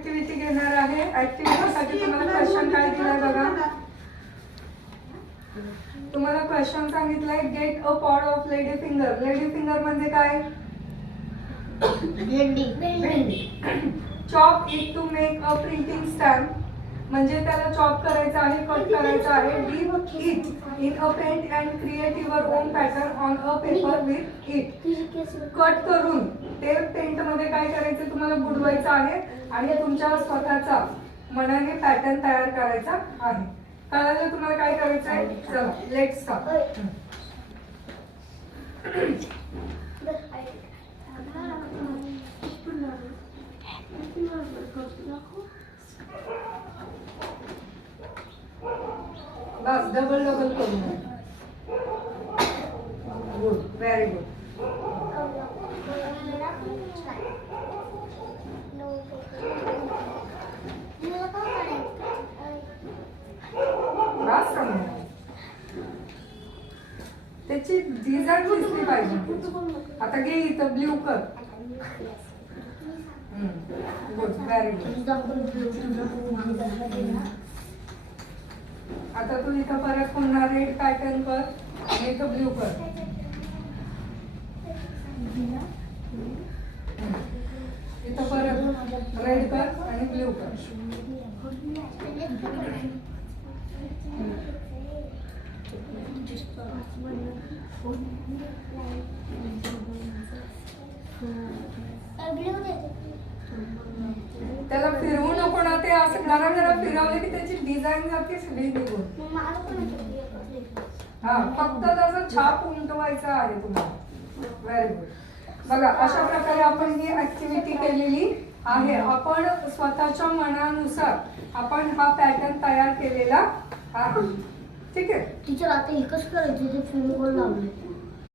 Activity घेणार आहे. ऍक्टिव्हिटीसाठी तुम्हाला क्वेश्चन काय दिलाय बघा. तुम्हाला क्वेश्चन सांगितलंय get a pod of lady finger. Lady finger म्हणजे काय? भेंडी. Chop it to make a printing stamp. म्हणजे त्याला चॉप करायचं आहे, कट करायचं आहे. Dip it in a paint and create your own pattern on a paper with it. Cut करून ते पेंट मध्ये काय करायचं तुम्हाला बुडवायचं आहे आणि तुमच्या स्वतःचा मनाने पॅटर्न तयार करायचा आहे. कळालं तुम्हाला काय करायचं आहे? चला लेट्स स्टार्ट. बस डबल करू. Good, very good. त्याची डिझाईन दिसली पाहिजे. आता घे इथं ब्ल्यू कर. Good, very good. आता तू इथं परत पुन्हा रेड पॅटर्न कर आणि इथं ब्ल्यू कर. इथं परत रेड कर आणि ब्ल्यू कर. त्याला फिरवू नको ना. ते असं जरा फिरवले की त्याची डिझाईन जाते सगळी निघून. हा, फक्त त्याचा छाप उमटवायचा आहे तुम्हाला. Very good. बघा अशा प्रकारे आपण ही ऍक्टिव्हिटी केलेली आहे. आपण स्वतःच्या मनानुसार आपण हा पॅटर्न तयार केलेला आहे. ठीक आहे टीचर. आता एकच करायचं ते फेविकॉल लावले.